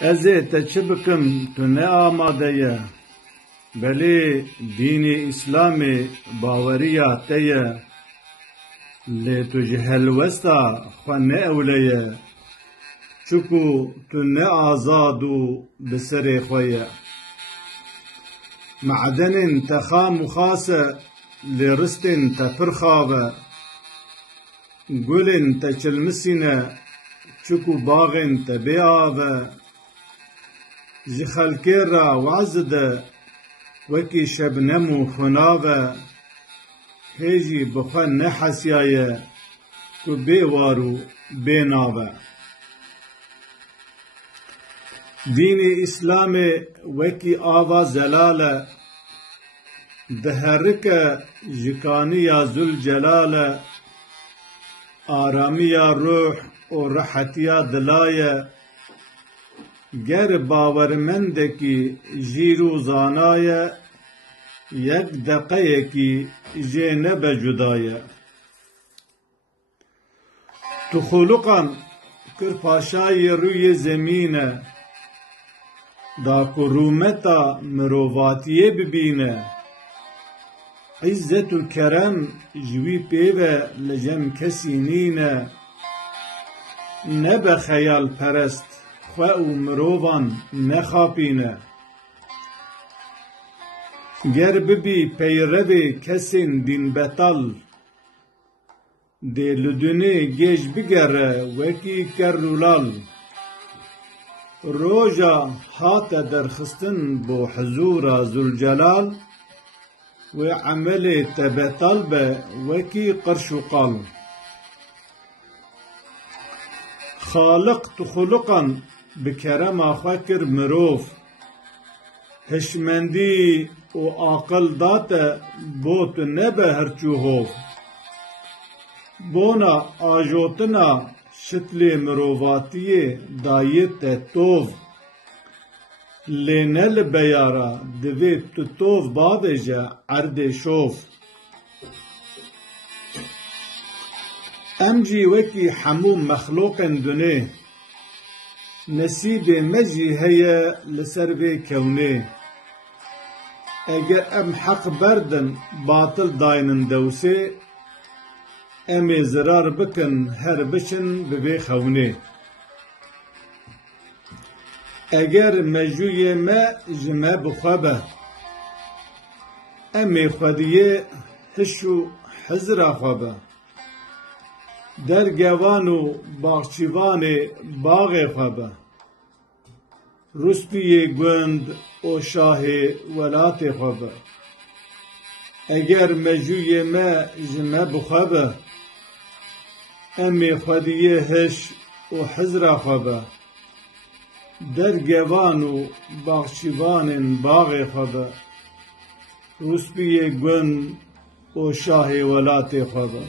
Ez ê te çi bikim tu ne amade ye, belê dînê İslamê baweriya te ye, lê tu ji helwesta xwe neewle ye, çikû tu ne azad û bi serê xwe ye. Me'denên te xam û xas e, lê ristên te pir xav e, gulên te çilmisîn e, çikû baxên te bêav e, ji xelkê re wez de wekî şebnem û xunav e, hêjî bi xwe nehesiyaye ku bêwar û bênav e. Dînê İslamê wekî ava zelal e, diherike ji kanîya Zülcelal e, aramiya ruh û rihetiya dila ye, ger bawermendekî jîr û zana ye, yek deqeyekî jê nebe cuda ye. Tu xuluqan kir paşayê rûyê zemîn e, da ku rûmeta mirovatiyê bibîne, izzet û kerem ji wî pêve li cem kesî nîne, nebe xeyalperest xwe û mirovan nexapîne. Ger bibî peyrevê kesên dînbetal, dê li dunê gêj bigere wekî ker û lal, roja hate derxistin bo huzûra Zülcelal, wê emelê te betal be wekî qirş û qal. Xaliq tu xuluqan bi kerema xwe kir mirov, hişmendî û aqil date bo tu nebe hirçû hov. Bona ajotina şitlê mirovatiyê dayê te tov, lê ne li beyara divê tu tov bavêje erdê şov. Em jî wekî hemû mexlûqên dunê, nesîbê me jî heye li ser vê kewnê. Eger em heq berdin batil dayinin dewsê, em ê zirar bikin her biçin bi vê xewnê. Eger mejûyê me ji me bixwe be, em ê xwediyê hiş û hizra xwe be. Dergevan û baxçîvanê baxê xwe be, rûspiyê gund û şahê welatê xwe be. Eger mejûyê me ji me bixwe be, em ê xwediyê hiş û hizra xwe be. Dergevan û baxçîvanên baxê xwe be, rûspiyê gund û şahê welatê xwe be.